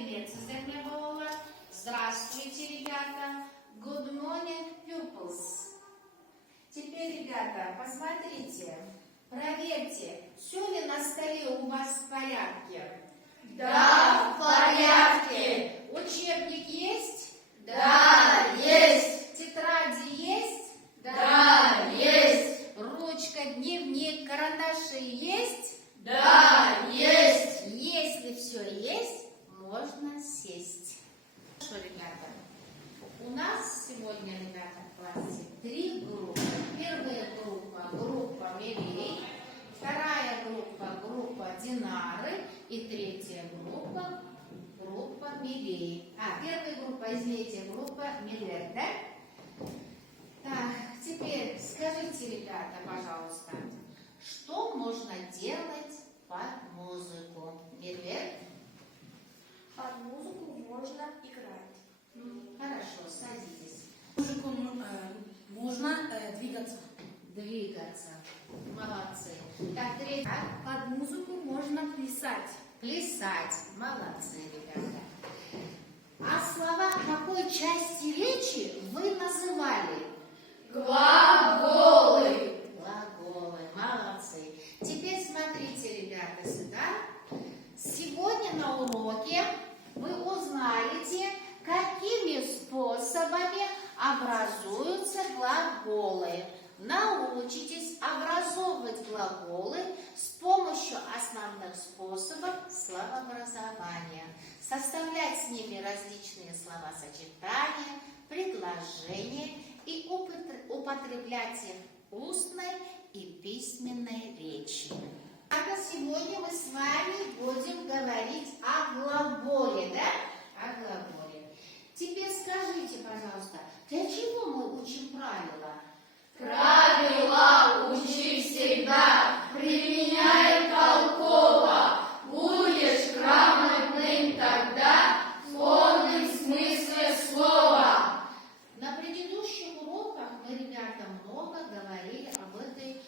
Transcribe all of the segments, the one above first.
Привет, землевого. Здравствуйте, ребята. Good morning, pupils. Теперь, ребята, посмотрите, проверьте, все ли на столе у вас в порядке? Да, в порядке. Учебник есть? Да, есть. Тетради есть? Да, есть. Ручка, дневник, карандаши есть? Да, есть. Если все есть, можно сесть. Хорошо, ребята. У нас сегодня, ребята, в классе 3 группы. Первая группа Мирей. Вторая группа Динары. И третья группа Мирей. Первая группа, извините, группа Милет, да? Так, теперь скажите, ребята, пожалуйста, что можно делать под музыку? Милет? Под музыку можно играть. Хорошо, садитесь. Музыку можно двигаться. Двигаться. Молодцы. Так, третья. Под музыку можно плясать. Плясать. Молодцы, ребята. А слова какой части речи вы называли? Глаголы. Глаголы. Молодцы. Теперь смотрите, ребята, сюда. Сегодня на уроке вы узнаете, какими способами образуются глаголы. Научитесь образовывать глаголы с помощью основных способов словообразования, составлять с ними различные словосочетания, предложения и употреблять их в устной и письменной речи. Сегодня мы с вами будем говорить о глаголе, да? О глаголе. Теперь скажите, пожалуйста, для чего мы учим правила? Правила учи всегда, применяй толково. Будешь грамотным тогда в полном смысле слова. На предыдущих уроках мы, ребята, много говорили об этой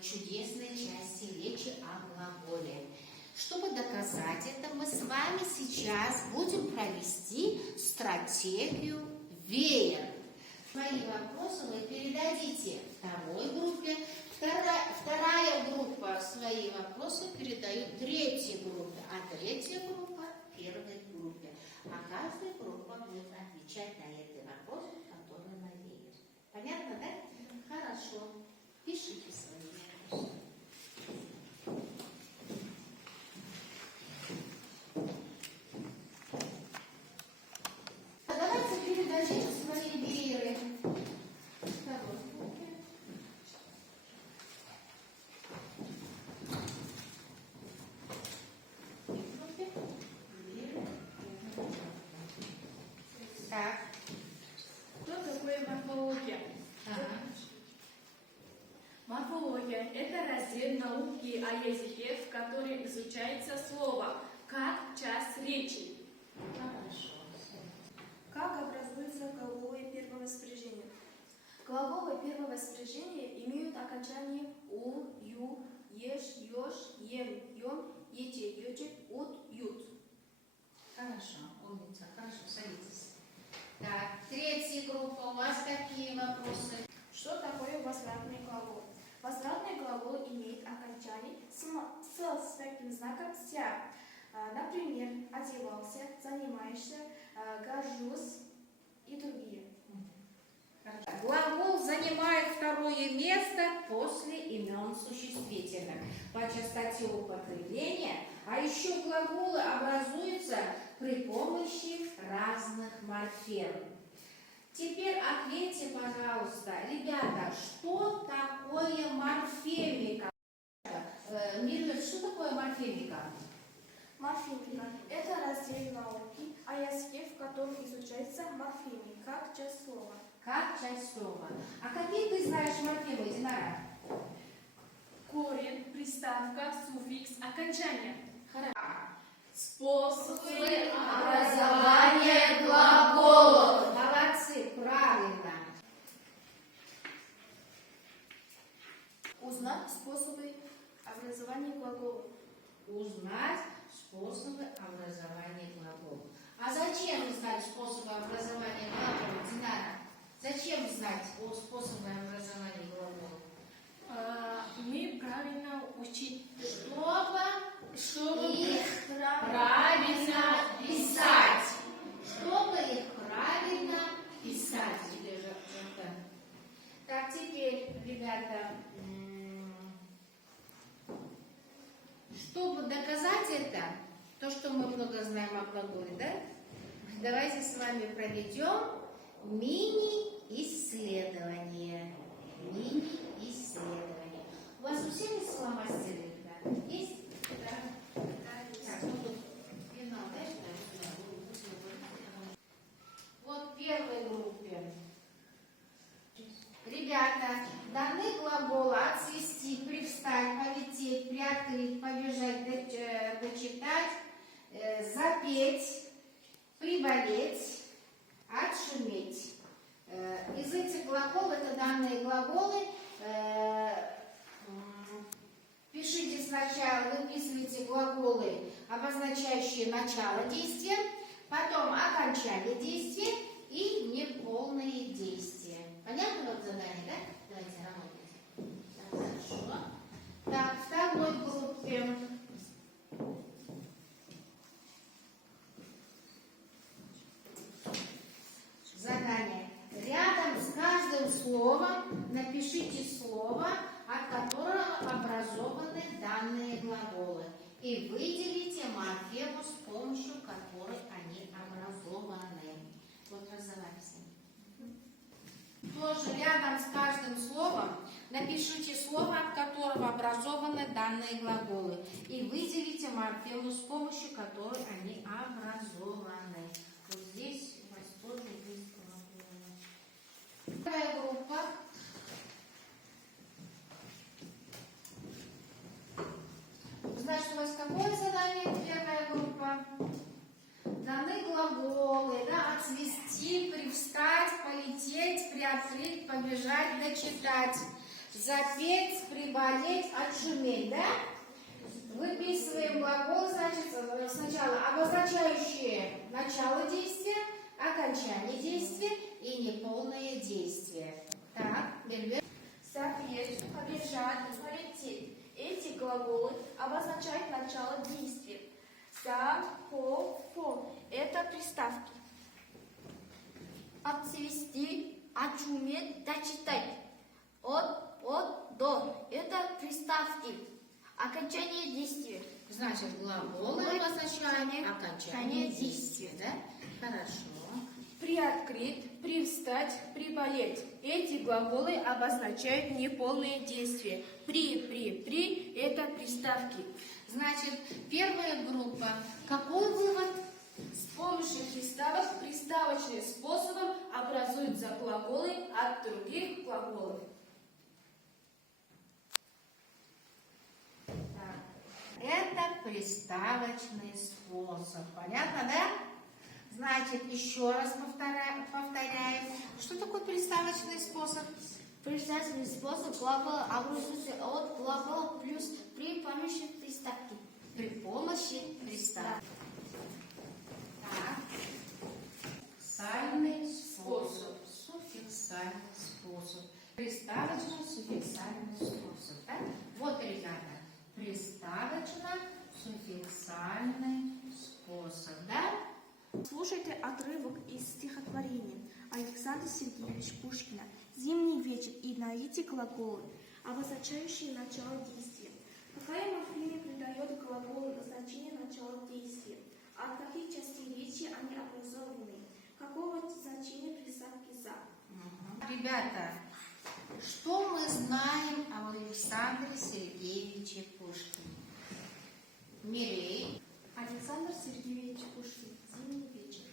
чудесной части речи о глаголе. Чтобы доказать это, мы с вами сейчас будем провести стратегию веер. Свои вопросы вы передадите второй группе, вторая группа свои вопросы передает третьей группе, а третья группа первой группе. А каждая группа будет отвечать на эти вопросы, которые на веер. Понятно, да? Хорошо. Пишите свои вопросы. Давайте передадите свои вееры второй группе. Так. Что такое морфология? Морфология – это раздел науки о языке, в котором изучается слово, как часть речи. Хорошо. Как образуются глаголы первого спряжения? Глаголы первого спряжения имеют окончание у, ю, ешь, ешь, ем, ем, ете, ете, ут, ют. Хорошо, умница. Хорошо, садитесь. Так, третья группа. У вас какие вопросы? Что такое возвратный глагол? Возвратный глагол имеет окончание с таким знаком «ся». Например, одевался, занимаешься, горжусь и другие. Глагол занимает второе место после имен существительных по частоте употребления, а еще глаголы образуются при помощи разных морфем. Теперь ответьте, пожалуйста, ребята, что такое морфемика? Мирля, что такое морфемика? Морфемика – это раздел науки о языке, в котором изучается морфемика, как часть слова. Как часть слова. А какие ты знаешь морфемы, Динара? Корень, приставка, суффикс, окончание. Хорошо. Способы Образование глаголов. Молодцы, правильно. Узнать способы образования глаголов. Узнать способы образования глаголов. образования глагола? Динара, зачем знать о способе образования глагола? Мы правильно учить, Чтобы чтобы их правильно писать. Чтобы их правильно писать. Или же, да. Так, теперь, ребята, чтобы доказать это, то, что мы много знаем о глаголе, да? Давайте с вами проведем мини-исследование. Мини-исследование. У вас у всех есть фломастеры, ребята? Есть? Да. Так, ну тут пенал, да, что ли? Вот в первой группе. Ребята, даны глаголы отцвести, привстать, полететь, приоткрыть, побежать, дочитать, запеть, приболеть, отшуметь. Из этих глаголов, это данные глаголы, пишите сначала, выписывайте глаголы, обозначающие начало действия, потом окончание действия и неполные действия. Понятно вот задание, да? Давайте работать. Хорошо. Так, в второй группе. Задание. Рядом с каждым словом напишите слово, от которого образованы данные глаголы. И выделите морфему, с помощью которой они образованы. Вот разговаривайте. Тоже рядом с каждым словом напишите слово, от которого образованы данные глаголы. И выделите морфему, с помощью которой они образованы. Вот здесь у вас тоже есть глаголы. Первая группа. Значит, у вас какое задание? Первая группа. Даны глаголы, да, отцвести, привстать, полететь, приоткрыть, побежать, дочитать, запеть, приболеть, отшуметь, да? Выписываем глаголы, значит, сначала обозначающие начало действия, окончание действия и неполное действие. Так, Бельбер. Запеть, побежать, полететь. Эти глаголы обозначают начало действия. За, по, фо – это приставки. Отцвести, очуметь, дочитать. От, до – это приставки. Окончание действия. Значит, глаголы обозначают окончание действия, да? Хорошо. Приоткрыть, привстать, приболеть. Эти глаголы обозначают неполные действия. При – это приставки. Значит, первая группа. Какой вывод? С помощью приставок приставочным способом образуются глаголы от других глаголов. Так. Это приставочный способ. Понятно, да? Значит, еще раз повторяем. Что такое приставочный способ? Приставочный способ глагола образуется от глагола плюс при помощи приставки. При помощи приставки. Так. Суффиксальный способ. Суффиксальный способ. Приставочно-суффиксальный способ. Да? Вот, ребята, приставочно-суффиксальный способ. Да? Слушайте отрывок из стихотворения Александра Сергеевича Пушкина «Зимний вечер» и найдите глаголы, обозначающие начало действия. Какая морфема придает глаголу значение начала действия? От каких частей речи они образованы? Какого значения приставки «за»? Ребята, что мы знаем об Александре Сергеевиче Пушкине? Мирей. Александр Сергеевич Пушкин. Зимний вечер.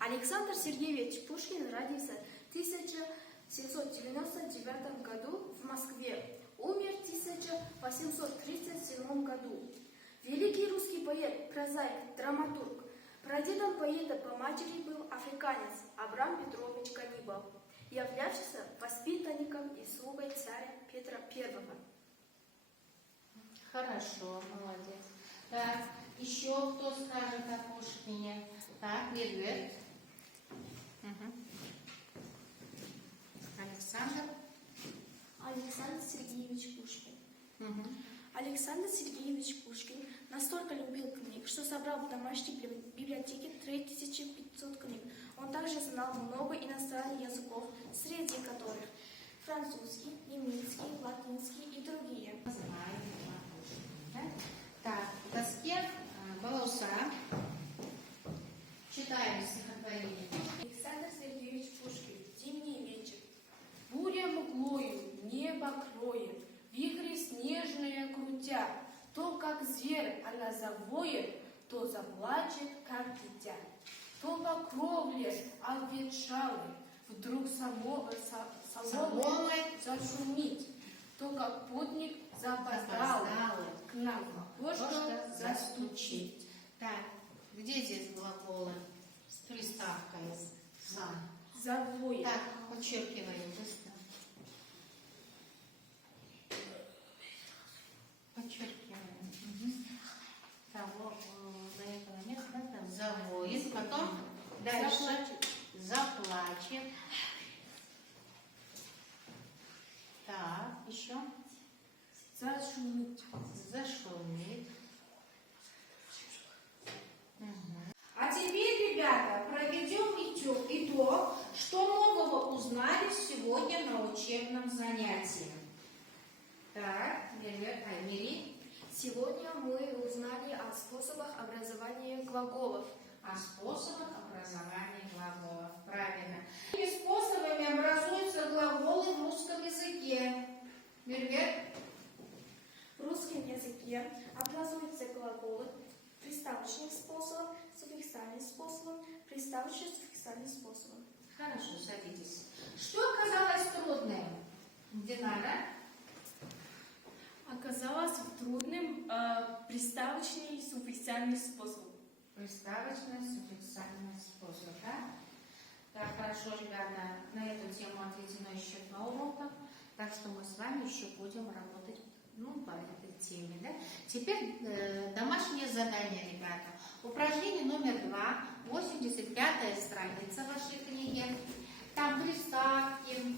Александр Сергеевич Пушкин родился в 1799 году в Москве. Умер в 1837 году. Великий русский поэт, прозаик, драматург. Прадедом поэта по матери был африканец Абрам Петрович Каннибал, являвшийся воспитанником и слугой царя Петра I. Хорошо, молодец. Так, еще кто скажет о Пушкине? Так, Медведь. Александр Сергеевич Пушкин настолько любил книг, что собрал в домашней библиотеке 3500 книг. Он также знал много иностранных языков, среди которых французский, немецкий, латинский и другие. Называем Пушкина, да? Так, в доске Балауса. Читаем стихотворение. Александр Сергеевич Пушкин. Зимний вечер. Буря мглою небо кроет, вихри снежные крутя. То, как зверь она завоет, то заплачет, как дитя. То по кровле обветшалой вдруг соломой зашумит, то, как путник запоздал, к нам в окошко застучит. Так, где здесь глаголы с приставкой «за»? Завоет. Так, подчеркиваем быстро. Подчеркиваем. Того, до этого места, там, завоет, потом дальше заплачет. Так, еще Зашумит. зашумит. А теперь, ребята, проведем итог, что нового узнали сегодня на учебном занятии. Так, Мири, Сегодня мы узнали о способах образования глаголов. о способах образования глаголов. Правильно. какими способами образуются глаголы в русском языке? Мервер? В русском языке образуются глаголы приставочным способом, суффиксальным способом, приставочно-суффиксальным способом. Хорошо, садитесь. Что оказалось трудным? Динара? Оказалось трудным приставочный и суффиксальный способ. Приставочный, суффиксальный способ, да? Так, хорошо, ребята, на эту тему отведено еще 2 урока, так что мы с вами еще будем работать, по этой теме, да? Теперь домашнее задание, ребята. Упражнение номер 2, 85-я страница вашей книги. Там приставки.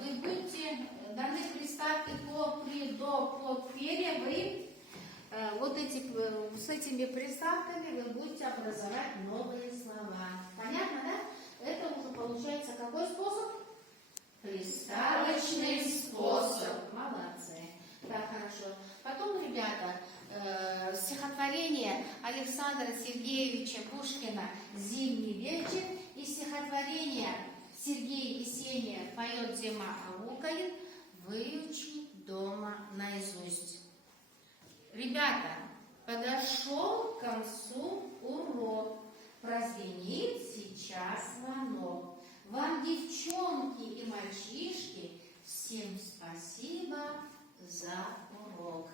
Вы будете, даны приставки по, при, до, под, пере, вы с этими приставками вы будете образовать новые слова. Понятно, да? Это уже получается какой способ? Приставочный способ. Молодцы. Так, хорошо. Потом, ребята, стихотворение Александра Сергеевича Пушкина «Зимний вечер» и стихотворение Сергея Есения «Поет зима, аукает» выучи дома наизусть. Ребята, подошел к концу урок. Прозвенит сейчас звонок. Вам, девчонки и мальчишки, всем спасибо за урок.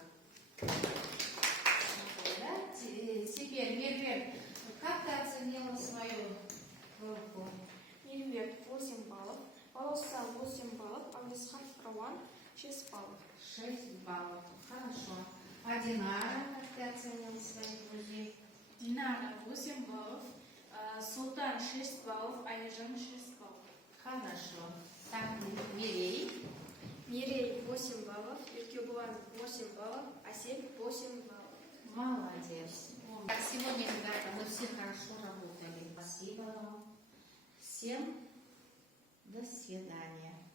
Теперь, Мервер, как ты оценила свою руку? Мирвет 8 баллов, Балауса 8 баллов, Амрисхан Караван 6 баллов. 6 баллов. Хорошо. А Динара, как ты оценила своих друзей? Динара 8 баллов, Султан 6 баллов, Айжан 6 баллов. Хорошо. Так, Мирей. Мирей 8 баллов, Юркюбуан 8 баллов, Асель 8 баллов. Молодец. Так, сегодня, ребята, мы все хорошо работали. Спасибо вам. Всем до свидания.